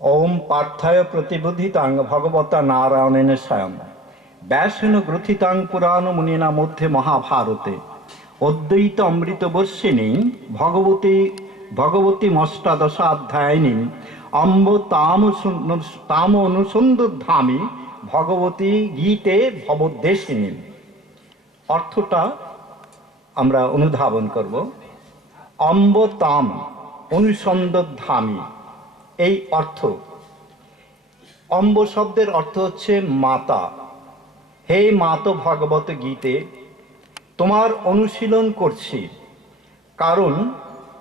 ওম পার্থায় প্রতিবুদ্ধিতাং ভগবতা নারায়ণেন স্বয়ং। ব্যাসেন গ্রথিতাং পুরাণ মুনিনা মধ্যে মহাভারতে। অদ্বৈত অমৃত বর্ষিণী ভগবতী ভগবতী মষ্টাদশাধ্যায়িনী অম্ব তাম তাম অনুসন্দধামী ভগবতী গীতে ভবদ্দেশিনী। অর্থটা আমরা অনুধাবন করব। অম্ব তাম অনুসন্দধামী এই অর্থ। অম্ব শব্দের অর্থ হচ্ছে মাতা। হে মাত ভগবত গীতে, তোমার অনুশীলন করছি। কারণ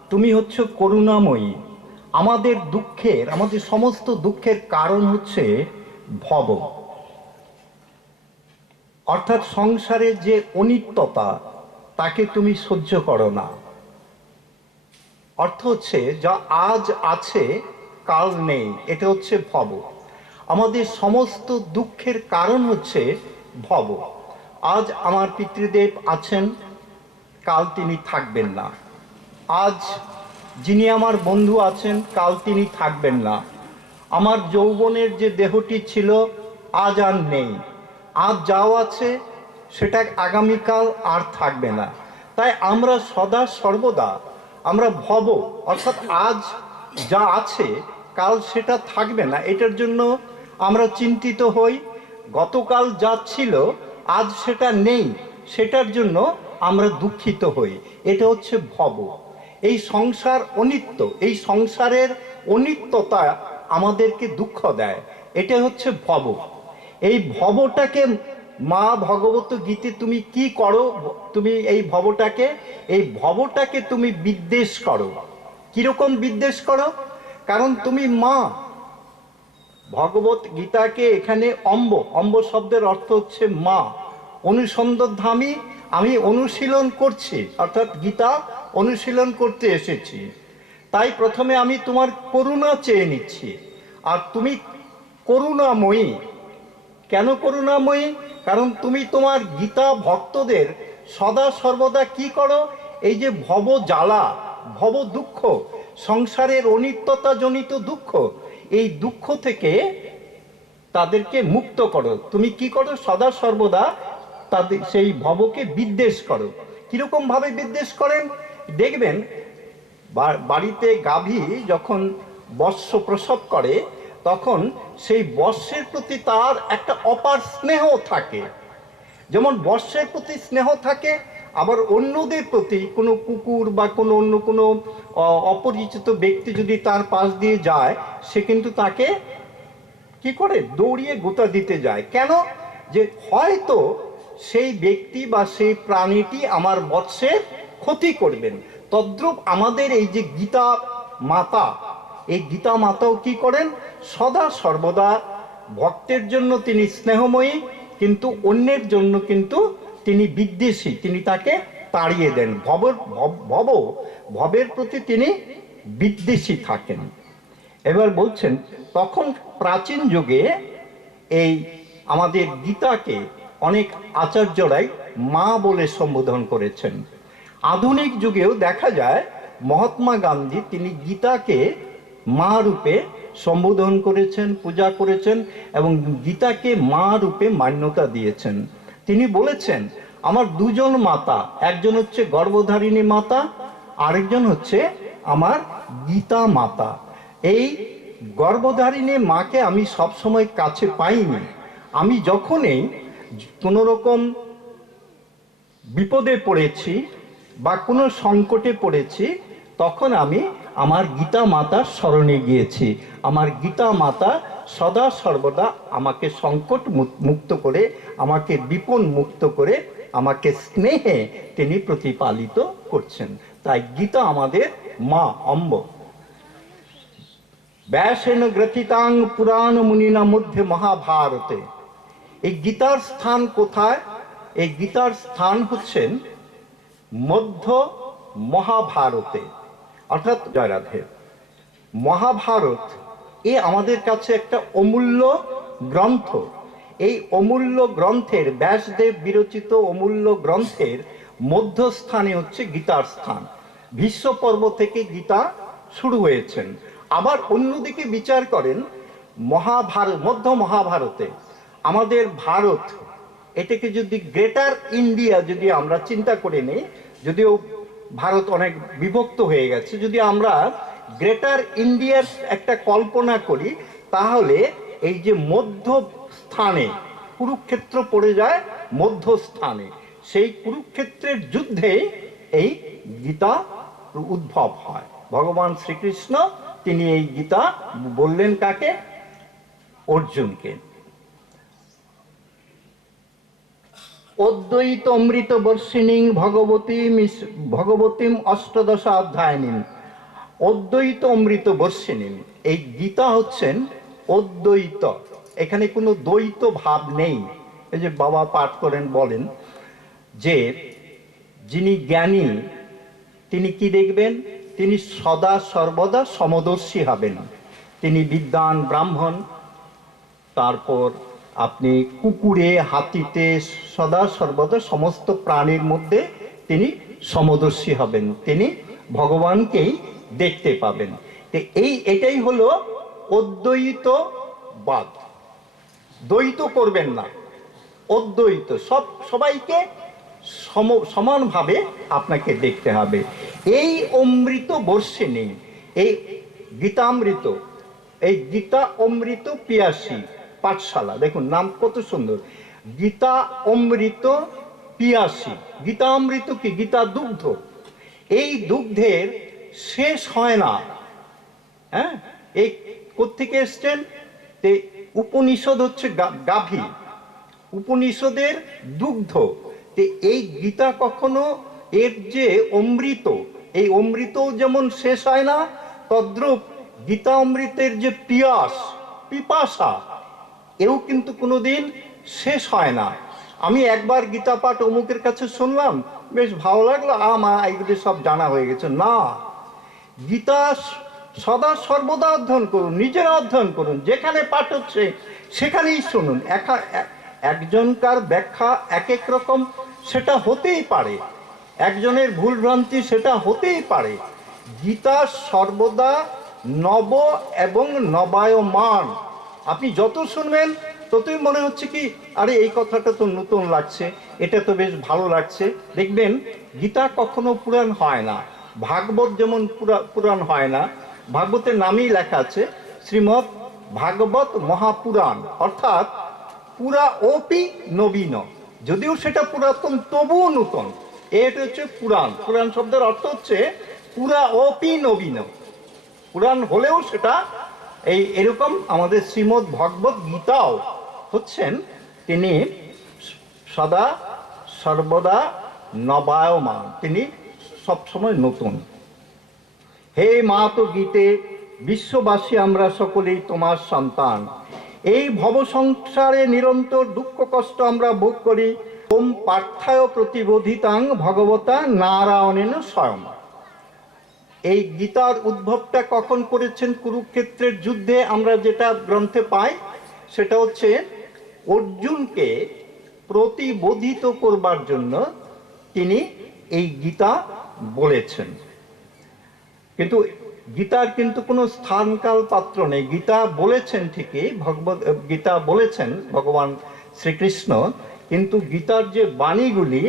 তুমি হচ্ছে করুণাময়ী। আমাদের দুঃখের, আমাদের সমস্ত দুঃখের কারণ হচ্ছে ভব। অর্থাৎ সংসারে যে অনিত্যতা, তাকে তুমি সহ্য করো না। অর্থ হচ্ছে, যা আজ আছে কাল নেই, এটা হচ্ছে ভব। আমাদের সমস্ত দুঃখের কারণ হচ্ছে ভব। আজ আমার পিতৃদেব আছেন, কাল তিনি থাকবেন না। আজ যিনি আমার বন্ধু আছেন, কাল তিনি থাকবেন না। আমার যৌবনের যে দেহটি ছিল, আজ আর নেই। আজ যাও আছে, সেটা আগামীকাল আর থাকবে না। তাই আমরা সদা সর্বদা, আমরা ভব, অর্থাৎ আজ যা আছে কাল সেটা থাকবে না, এটার জন্য আমরা চিন্তিত হই। গতকাল যা ছিল, আজ সেটা নেই, সেটার জন্য আমরা দুঃখিত হই। এটা হচ্ছে ভব। এই সংসার অনিত্য, এই সংসারের অনিত্যতা আমাদেরকে দুঃখ দেয়। এটা হচ্ছে ভব। এই ভবটাকে, মা ভগবত গীতে তুমি কি করো, তুমি এই ভবটাকে এই ভবটাকে তুমি বিদ্বেষ করো। কীরকম বিদ্বেষ করো? কারণ তুমি মা। ভগবত গীতাকে এখানে অম্ব। অম্ব শব্দের অর্থ হচ্ছে মা। অনুসন্ধামী আমি অনুশীলন করছি, অর্থাৎ গীতা অনুশীলন করতে এসেছি। তাই প্রথমে আমি তোমার করুণা চেয়ে নিচ্ছি। আর তুমি করুণাময়ী। কেন করুণাময়ী? কারণ তুমি তোমার গীতা ভক্তদের সদা সর্বদা কি করো? এই যে ভব জ্বালা ভব দুঃখ সংসারের অনিত্যতা জনিত দুঃখ, এই দুঃখ থেকে তাদেরকে মুক্ত করো। তুমি কি করো? সদা সর্বদা তাদের সেই ভবকে বিদ্বেষ করো। কীরকম ভাবে বিদ্বেষ করেন? দেখবেন বাড়িতে গাভী যখন বর্ষ প্রসব করে, তখন সেই বর্ষের প্রতি তার একটা অপার স্নেহ থাকে। যেমন বর্ষের প্রতি স্নেহ থাকে আবার অন্যদের প্রতি কোনো কুকুর বা কোনো অন্য কোনো অপরিচিত ব্যক্তি যদি তার পাশ দিয়ে যায়, সে কিন্তু তাকে কি করে? দৌড়িয়ে গোতা দিতে যায়। কেন? যে হয়তো সেই ব্যক্তি বা সেই প্রাণীটি আমার বৎসের ক্ষতি করবেন। তদ্রূপ আমাদের এই যে গীতা মাতা, এই গীতা মাতাও কি করেন? সদা সর্বদা ভক্তের জন্য তিনি স্নেহময়ী, কিন্তু অন্যের জন্য কিন্তু তিনি বিদ্বেষী, তিনি তাকে তাড়িয়ে দেন। ভব, ভব- ভব, ভবের প্রতি তিনি বিদ্বেষী থাকেন। এবার বলছেন, তখন প্রাচীন যুগে এই আমাদের গীতাকে অনেক আচার্যরাই মা বলে সম্বোধন করেছেন। আধুনিক যুগেও দেখা যায়, মহাত্মা গান্ধী তিনি গীতাকে মা রূপে সম্বোধন করেছেন, পূজা করেছেন এবং গীতাকে মা রূপে মান্যতা দিয়েছেন। তিনি বলেছেন, আমার দুজন মাতা, একজন হচ্ছে গর্ভধারিণী মাতা, আরেকজন হচ্ছে আমার গীতা মাতা। এই গর্ভধারিণী মাকে আমি সবসময় কাছে পাইনি। আমি যখনই কোনো রকম বিপদে পড়েছি বা কোনো সংকটে পড়েছি, তখন আমি আমার গীতা মাতার স্মরণে গিয়েছি। আমার গীতা মাতা সদা সর্বদা আমাকে সংকট মুক্ত করে, আমাকে বিপন মুক্ত করে, আমাকে স্নেহে তিনি প্রতিপালিত করছেন। তাই গীতা আমাদের মা অম্ব। ব্যাসেন গ্রথিতাং পুরাণ মুনিনা মধ্যে মহাভারতে। এই গীতার স্থান কোথায়? এই গীতার স্থান হচ্ছেন মধ্য মহাভারতে। অর্থাৎ জয়রাধে। মহাভারত এ আমাদের কাছে একটা অমূল্য গ্রন্থ। এই অমূল্য গ্রন্থের ব্যাসদেব বিরচিত অমূল্য গ্রন্থের মধ্যস্থানে হচ্ছে গীতার স্থান। ভীষ্ম পর্ব থেকে গীতা শুরু হয়েছেন। আবার অন্যদিকে বিচার করেন মহাভারত মধ্য মহাভারতে। আমাদের ভারত, এটাকে যদি গ্রেটার ইন্ডিয়া যদি আমরা চিন্তা করে নিই, যদিও ভারত অনেক বিভক্ত হয়ে গেছে। যদি আমরা গ্রেটার ইন্ডিয়ার একটা কল্পনা করি, তাহলে এই যে মধ্য স্থানে কুরুক্ষেত্র পড়ে যায়, মধ্যস্থানে সেই কুরুক্ষেত্রের যুদ্ধে এই গীতা উদ্ভব হয়। ভগবান শ্রীকৃষ্ণ, তিনি এই গীতা বললেন কাকে? অর্জুনকে। অদ্বৈত অমৃত বর্ষিণী ভগবতী ভগবতীম অষ্টদশ অধ্যায়নী অদ্বৈত অমৃত বর্ষিণী এই গীতা হচ্ছেন অদ্বৈত। এখানে কোনো দ্বৈত ভাব নেই। এই যে বাবা পাঠ করেন, বলেন যে যিনি জ্ঞানী, তিনি কি দেখবেন? তিনি সদা সর্বদা সমদর্শী হবেন। তিনি বিদ্বান ব্রাহ্মণ, তারপর আপনি কুকুরে, হাতিতে সদা সর্বদা সমস্ত প্রাণীর মধ্যে তিনি সমদর্শী হবেন। তিনি ভগবানকেই দেখতে পাবেন। তো এই এটাই হলো অদ্বৈতবাদ দ্বৈত করবেন না। অদ্বৈত। সব, সবাইকে সম, সমানভাবে আপনাকে দেখতে হবে। এই অমৃত বর্ষিণী এই গীতামৃত, এই গীতা অমৃত পিয়াসী পাঠশালা। দেখুন, নাম কত সুন্দর। গীতা অমৃত পিয়াসী। গীতা অমৃত কি? গীতা দুগ্ধ। এই দুগ্ধের শেষ হয় না। হ্যাঁ? এই কোথেকে এসছেন? উপনিষদ হচ্ছে গাভী। উপনিষদের দুগ্ধ। এই গীতা কখনো এর যে অমৃত, এই অমৃত যেমন শেষ হয় না, তদ্রূপ গীতা অমৃতের যে পিয়াস, পিপাসা এও কিন্তু কোনোদিন শেষ হয় না। আমি একবার গীতা পাঠ অমুকের কাছে শুনলাম, বেশ ভালো লাগল আমা এইগুলি সব জানা হয়ে গেছে। না, গীতা সদা সর্বদা অধ্যয়ন করুন, নিজেরা অধ্যয়ন করুন, যেখানে পাঠ হচ্ছে সেখানেই শুনুন। একা একজনকার ব্যাখ্যা এক এক রকম, সেটা হতেই পারে। একজনের ভুল ভ্রান্তি, সেটা হতেই পারে। গীতা সর্বদা নব এবং নবায়মান। আপনি যত শুনবেন, ততই মনে হচ্ছে কি, আরে, এই কথাটা তো নতুন লাগছে, এটা তো বেশ ভালো লাগছে। দেখবেন, গীতা কখনো পুরাণ হয় না, ভাগবত যেমন পুরাণ হয় না, ভাগবতের নামেই লেখা আছে, শ্রীমৎ ভাগবত মহাপুরাণ, অর্থাৎ পুরা ওপি নবীন। যদিও সেটা পুরাতন, তবুও নূতন। এটা হচ্ছে পুরাণ। পুরাণ শব্দের অর্থ হচ্ছে পুরা ওপি নবীন। পুরাণ হলেও সেটা এই এরকম আমাদের শ্রীমৎ ভগবত গীতাও হচ্ছেন। তিনি সদা সর্বদা নবায়মান। তিনি সবসময় নতুন। হে মা তো গীতে, বিশ্ববাসী আমরা সকলেই তোমার সন্তান। এই ভব সংসারে নিরন্তর দুঃখ কষ্ট আমরা ভোগ করি। ওম পার্থায় প্রতিবোধিতাং ভগবতা নারায়ণেন স্বয়ং। এই গীতার উদ্ভবটা কখন করেছেন কুরুক্ষেত্রের যুদ্ধে আমরা যেটা গ্রন্থে পাই, সেটা হচ্ছে অর্জুনকে প্রতিবোধিত করবার জন্য তিনি এই গীতা বলেছেন। কিন্তু গীতার কিন্তু কোনো স্থানকাল পাত্র নেই। গীতা বলেছেন ঠিকই, ভগবত, গীতা বলেছেন ভগবান শ্রীকৃষ্ণ, কিন্তু গীতার যে বাণীগুলি,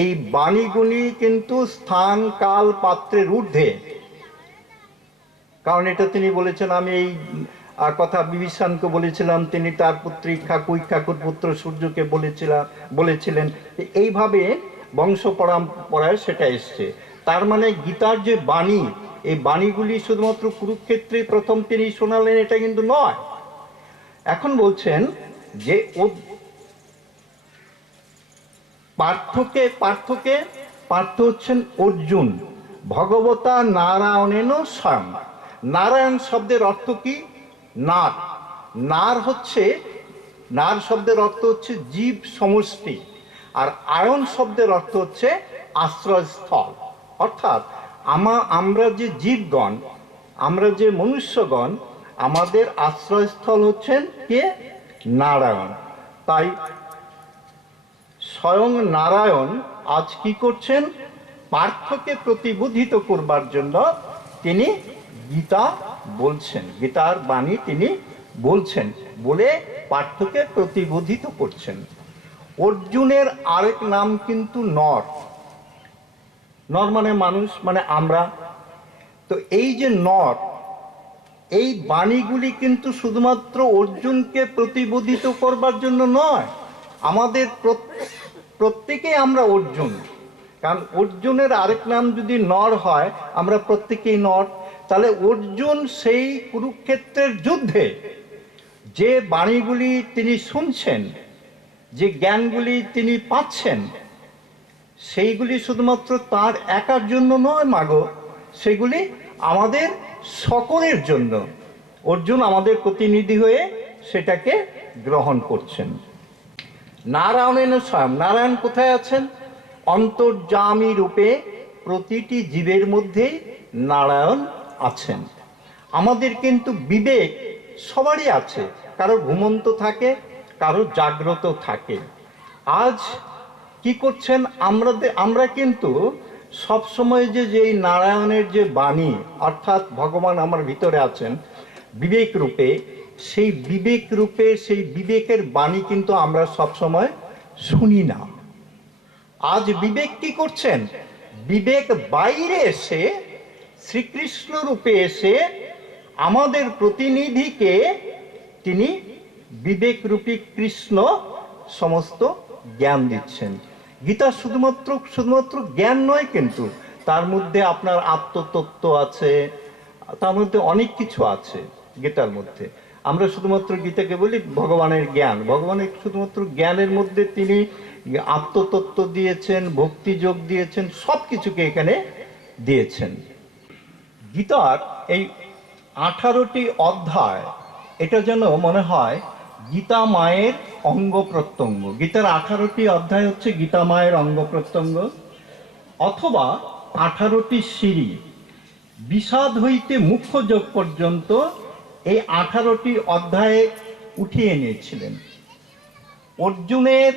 এই বাণীগুলি কিন্তু স্থান কাল পাত্রের ঊর্ধ্বে। কারণ এটা তিনি বলেছেন, আমি এই কথা বিভীষণকে বলেছিলাম, তিনি তার পুত্রী খাকুই ঠাকুর পুত্র সূর্যকে বলেছিলাম বলেছিলেন। এইভাবে বংশ পরম্পরায় সেটা এসছে। তার মানে গীতার যে বাণী, এই বাণীগুলি শুধুমাত্র কুরুক্ষেত্রে প্রথম তিনি শোনালেন, এটা কিন্তু নয়। এখন বলছেন যে ও পার্থকে পার্থকে, পার্থ হচ্ছেন অর্জুন, ভগবতা নারায়ণেন স্বয়ং নারায়ণ শব্দের অর্থ কি? নার। নার হচ্ছে, নার শব্দের অর্থ হচ্ছে জীব সমষ্টি, আর আয়ন শব্দের অর্থ হচ্ছে আশ্রয়স্থল। অর্থাৎ আমা, আমরা যে জীবগণ, আমরা যে মনুষ্যগণ, আমাদের আশ্রয়স্থল হচ্ছেন কে? নারায়ণ। তাই স্বয়ং নারায়ণ আজ কি করছেন? পার্থকে প্রতিবোধিত করবার জন্য তিনি গীতা বলছেন। গীতার বাণী তিনি বলছেন বলে পাঠ্যকে প্রতিবোধিত করছেন। অর্জুনের আরেক নাম কিন্তু নর। নর মানে মানুষ মানে আমরা। তো এই যে নর, এই বাণীগুলি কিন্তু শুধুমাত্র অর্জুনকে প্রতিবোধিত করবার জন্য নয়, আমাদের প্রত- প্রত্যেকেই আমরা অর্জুন। কারণ অর্জুনের আরেক নাম যদি নর হয়, আমরা প্রত্যেকেই নর। তাহলে অর্জুন সেই কুরুক্ষেত্রের যুদ্ধে যে বাণীগুলি তিনি শুনছেন, যে জ্ঞানগুলি তিনি পাচ্ছেন, সেইগুলি শুধুমাত্র তার একার জন্য নয় মাগো, সেগুলি আমাদের সকলের জন্য। অর্জুন আমাদের প্রতিনিধি হয়ে সেটাকে গ্রহণ করছেন। নারায়ণের স্বয়ং, নারায়ণ কোথায় আছেন? অন্তর্যামী রূপে প্রতিটি জীবের মধ্যেই নারায়ণ আছেন। আমাদের কিন্তু বিবেক সবারই আছে, কারও ঘুমন্ত থাকে, কারও জাগ্রত থাকে। আজ কি করছেন আমরা আমরা কিন্তু সবসময় যে যে এই নারায়ণের যে বাণী, অর্থাৎ ভগবান আমার ভিতরে আছেন, বিবেক রূপে, সেই বিবেক রূপে, সেই বিবেকের বাণী কিন্তু আমরা সবসময় শুনি না। আজ বিবেক কি করছেন? বিবেক বাইরে এসে শ্রীকৃষ্ণ রূপে এসে আমাদের প্রতিনিধিকে তিনি বিবেক রূপী কৃষ্ণ সমস্ত জ্ঞান দিচ্ছেন। গীতা শুধুমাত্র শুধুমাত্র জ্ঞান নয় কিন্তু তার মধ্যে আপনার আত্মতত্ত্ব আছে, তার মধ্যে অনেক কিছু আছে গীতার মধ্যে। আমরা শুধুমাত্র গীতাকে বলি ভগবানের জ্ঞান। ভগবানের শুধুমাত্র জ্ঞানের মধ্যে তিনি আত্মতত্ত্ব দিয়েছেন, ভক্তি যোগ দিয়েছেন সব কিছুকে এখানে দিয়েছেন। গীতার এই আঠারোটি অধ্যায়, এটা যেন মনে হয় গীতা মায়ের অঙ্গ প্রত্যঙ্গ। গীতার আঠারোটি অধ্যায় হচ্ছে গীতা মায়ের অঙ্গ প্রত্যঙ্গ, অথবা আঠারোটি সিঁড়ি। বিষাদ হইতে মুখ্য যোগ পর্যন্ত এই আঠারোটি অধ্যায়ে উঠিয়ে নিয়েছিলেন। অর্জুনের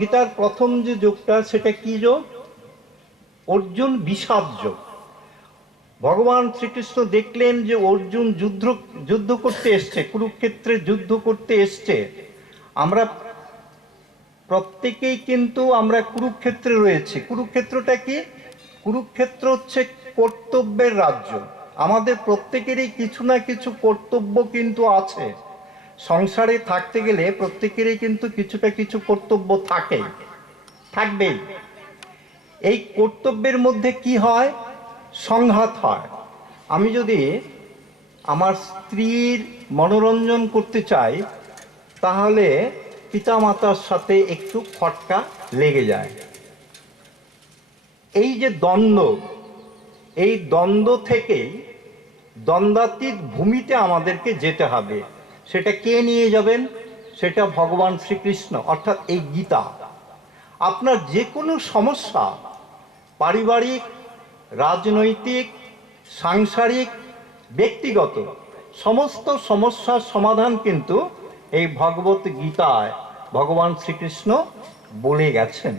গীতার প্রথম যে যোগটা সেটা কি যোগ? অর্জুন বিষাদ যোগ। ভগবান শ্রীকৃষ্ণ দেখলেন যে অর্জুন যুদ্ধ যুদ্ধ করতে এসছে কুরুক্ষেত্রে যুদ্ধ করতে এসছে। আমরা প্রত্যেকেই কিন্তু আমরা কুরুক্ষেত্রে রয়েছে। কুরুক্ষেত্রটা কি? কুরুক্ষেত্র হচ্ছে কর্তব্যের রাজ্য। আমাদের প্রত্যেকেরই কিছু না কিছু কর্তব্য কিন্তু আছে। সংসারে থাকতে গেলে প্রত্যেকেরই কিন্তু কিছুটা কিছু কর্তব্য থাকে। থাকবেই। এই কর্তব্যের মধ্যে কি হয়? সংঘাত হয়। আমি যদি আমার স্ত্রীর মনোরঞ্জন করতে চাই, তাহলে পিতামাতার সাথে একটু খটকা লেগে যায়। এই যে দ্বন্দ্ব, এই দ্বন্দ্ব থেকেই দ্বন্দ্বাতীত ভূমিতে আমাদেরকে যেতে হবে। সেটা কে নিয়ে যাবেন? সেটা ভগবান শ্রীকৃষ্ণ, অর্থাৎ এই গীতা। আপনার যে কোনো সমস্যা, পারিবারিক রাজনৈতিক, সাংসারিক, ব্যক্তিগত সমস্ত সমস্যার সমাধান কিন্তু এই ভগবত গীতায় ভগবান শ্রীকৃষ্ণ বলে গেছেন।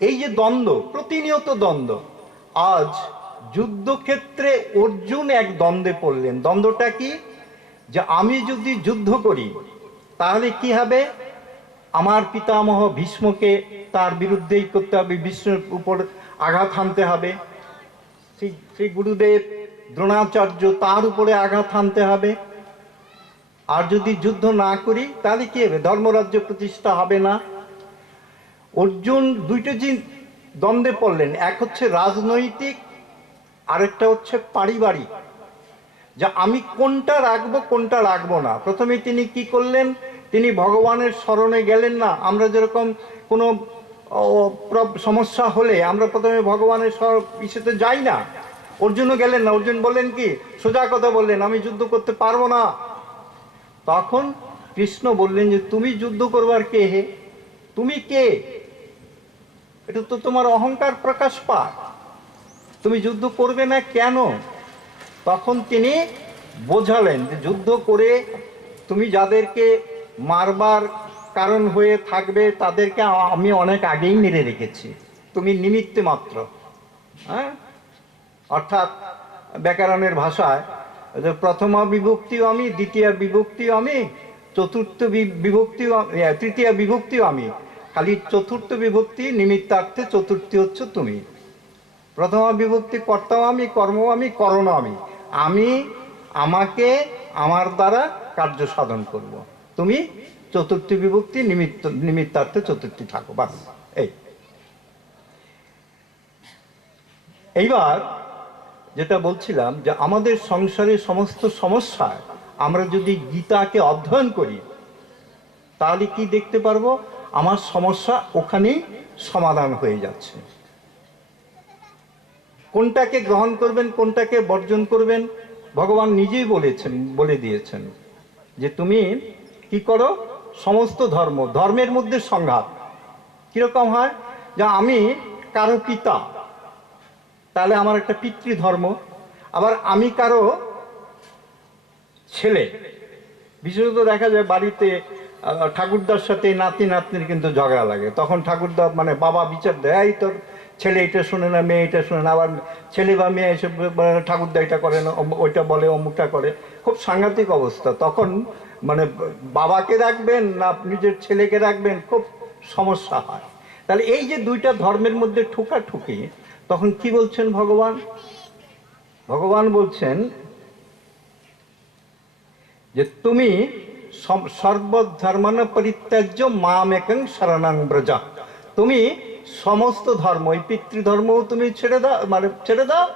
এই যে দ্বন্দ্ব, প্রতিনিয়ত দ্বন্দ্ব, আজ যুদ্ধক্ষেত্রে অর্জুন এক দ্বন্দ্বে পড়লেন। দ্বন্দ্বটা কি? যে আমি যদি যুদ্ধ করি, তাহলে কি হবে? আমার পিতামহ ভীষ্মকে তার বিরুদ্ধেই করতে হবে ভীষ্মের উপর আঘাত হানতে হবে। শ্রী শ্রী গুরুদেব দ্রোণাচার্য তার উপরে আঘাত হানতে হবে। আর যদি যুদ্ধ না করি, তাহলে কি হবে? ধর্মরাজ্য প্রতিষ্ঠা হবে না। অর্জুন দুইটা জিন দ্বন্দ্বে পড়লেন। এক হচ্ছে রাজনৈতিক, আরেকটা হচ্ছে পারিবারিক। যা আমি কোনটা রাখব কোনটা রাখব না। প্রথমে তিনি কি করলেন? তিনি ভগবানের স্মরণে গেলেন না। আমরা যেরকম কোনো সমস্যা হলে আমরা প্রথমে ভগবানের ইসেতে যাই না। অর্জুনও গেলেন না। অর্জুন বললেন কি, সোজা কথা বললেন, আমি যুদ্ধ করতে পারব না। তখন কৃষ্ণ বললেন যে, তুমি যুদ্ধ করবার কে হে? তুমি কে? এটা তো তোমার অহংকার প্রকাশ পায়। তুমি যুদ্ধ করবে না কেন? তখন তিনি বোঝালেন যে, যুদ্ধ করে তুমি যাদেরকে মারবার কারণ হয়ে থাকবে তাদেরকে আমি অনেক আগেই মেরে রেখেছি। তুমি নিমিত্তে মাত্র। হ্যাঁ? অর্থাৎ ব্যাকরণের ভাষায়, যে প্রথম বিভক্তিও আমি, দ্বিতীয় বিভক্তিও আমি, চতুর্থ বিভক্তিও তৃতীয় বিভক্তিও আমি। খালি চতুর্থ বিভক্তি, নিমিত্তার্থে চতুর্থী হচ্ছে তুমি। প্রথম বিভক্তি কর্তাও আমি কর্ম আমি করণ আমি। আমি আমাকে আমার দ্বারা কার্য সাধন করব। তুমি চতুর্থী বিভক্তি, নিমিত্ত, নিমিত্তার্থে চতুর্থী থাকো, বাস, এই। এইবার যেটা বলছিলাম যে আমাদের সংসারের সমস্ত সমস্যায় আমরা যদি গীতাকে অধ্যয়ন করি, তাহলে কি দেখতে পারব? আমার সমস্যা ওখানেই সমাধান হয়ে যাচ্ছে। কোনটাকে গ্রহণ করবেন, কোনটাকে বর্জন করবেন, ভগবান নিজেই বলেছেন, বলে দিয়েছেন যে তুমি কি করো? সমস্ত ধর্ম, ধর্মের মধ্যে সংঘাত। কীরকম হয়? যে আমি কারও পিতা, তাহলে আমার একটা পিতৃধর্ম। আবার আমি কারও ছেলে। বিশেষত দেখা যায় বাড়িতে ঠাকুরদার সাথে নাতি, নাতনির কিন্তু ঝগড়া লাগে। তখন ঠাকুরদা মানে বাবা বিচার দেয়, "এই তোর ছেলে এটা শুনে না, মেয়ে এটা শুনে না। আবার ছেলে বা মেয়ে এসে ঠাকুরদা এটা করে না। ওইটা বলে, অমুকটা করে। খুব সাংঘাতিক অবস্থা। তখন মানে বাবাকে রাখবেন না নিজের ছেলেকে রাখবেন, খুব সমস্যা হয়। তাহলে এই যে দুইটা ধর্মের মধ্যে ঠুকাঠুকি, তখন কি বলছেন ভগবান? ভগবান বলছেন যে তুমি সর্বধর্মন পরিত্যাজ্য মামেকং শরণাং ব্রজা। তুমি সমস্ত ধর্ম, এই পিতৃধর্মও তুমি ছেড়ে দাও মানে ছেড়ে দাও,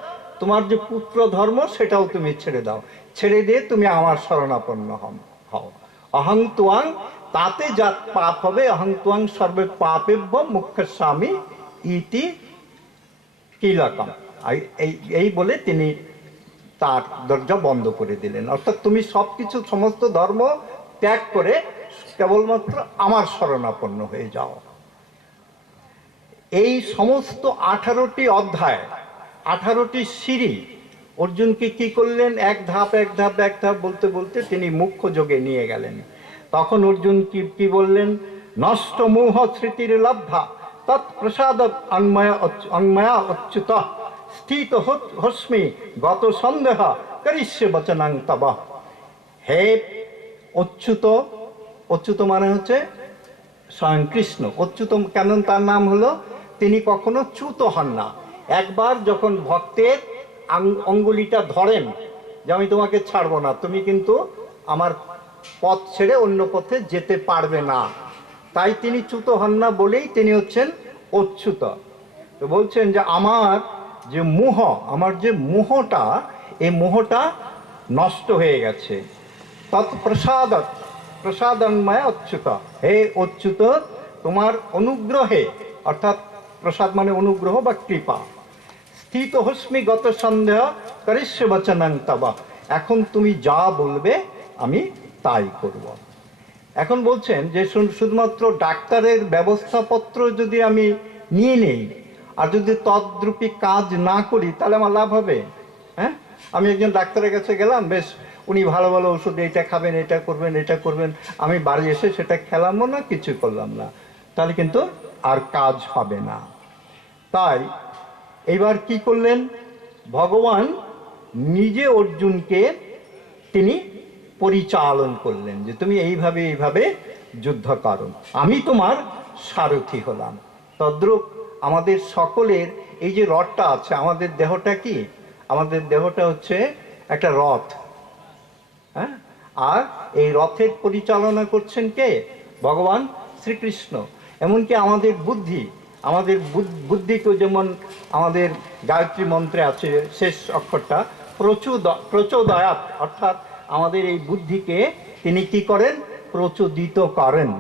তোমার যে পুত্র ধর্ম সেটাও তুমি ছেড়ে দাও। ছেড়ে দিয়ে তুমি আমার শরণাপন্ন হও। হও। অহং তুয়াং তাতে যা পাপ হবে অহং তুয়াং সর্বে পাপেভ্য মুখ্য স্বামী ইতি কিলকম এই বলে তিনি তার দরজা বন্ধ করে দিলেন। অর্থাৎ তুমি সবকিছু, সমস্ত ধর্ম ত্যাগ করে কেবলমাত্র আমার শরণাপন্ন হয়ে যাও। এই সমস্ত আঠারোটি অধ্যায়, আঠারোটি সিঁড়ি অর্জুনকে কি করলেন? এক ধাপ এক ধাপ এক ধাপ বলতে বলতে তিনি মুখ্য যোগে নিয়ে গেলেন। তখন অর্জুন কি কি বললেন? নষ্ট মোহ স্মৃতির লব্ধা তৎপ্রসাদ অন্ময় অচ্যুত, স্থিত হস্মি, গত সন্দেহ, করিষ্য বচনাং তব। হে অচ্যুত অচ্যুত মানে হচ্ছে স্বয়ং কৃষ্ণ। অচ্যুত কেন তার নাম হলো? তিনি কখনো চ্যুত হন না। একবার যখন ভক্তের অঙ্গুলিটা ধরেন যে আমি তোমাকে ছাড়বো না, তুমি কিন্তু আমার পথ ছেড়ে অন্য পথে যেতে পারবে না। তাই তিনি চ্যুত হন না বলেই তিনি হচ্ছেন অচ্যুত। তো বলছেন যে আমার যে মোহ, আমার যে মোহটা, এই মোহটা নষ্ট হয়ে গেছে। তৎপ্রসাদ প্রসাদন্ময় অচ্যুত। হে অচ্যুত, তোমার অনুগ্রহে, অর্থাৎ প্রসাদ মানে অনুগ্রহ বা কৃপা। স্থিত হস্মি গত সন্দেহ, করিষ্য বচনাং তবা। এখন তুমি যা বলবে, আমি তাই করব। এখন বলছেন যে শুধুমাত্র ডাক্তারের ব্যবস্থাপত্র যদি আমি নিয়ে নেই, আর যদি তদ্রূপী কাজ না করি, তাহলে আমার লাভ হবে? হ্যাঁ? আমি একজন ডাক্তারের কাছে গেলাম, বেশ, উনি ভালো ভালো ওষুধ এটা খাবেন এটা করবেন এটা করবেন, আমি বাড়ি এসে সেটা খেলামও না, কিছু করলাম না। তাহলে কিন্তু আর কাজ হবে না। তাই এবার কি করলেন? ভগবান নিজে অর্জুনকে তিনি পরিচালন করলেন যে তুমি এইভাবে এইভাবে যুদ্ধ করো। আমি তোমার সারথি হলাম। তদ্রূপ আমাদের সকলের এই যে রথটা আছে, আমাদের দেহটা কি? আমাদের দেহটা হচ্ছে একটা রথ। হ্যাঁ? আর এই রথের পরিচালনা করছেন কে? ভগবান শ্রীকৃষ্ণ। এমনকি আমাদের বুদ্ধি আমাদের বুদ্ধি তো যেমন আমাদের গায়ত্রী মন্ত্রে আছে শেষ অক্ষরটা প্রচুর প্রচোদয়াত, অর্থাৎ আমাদের এই বুদ্ধিকে তিনি কি করেন? প্রচোদিত করেন।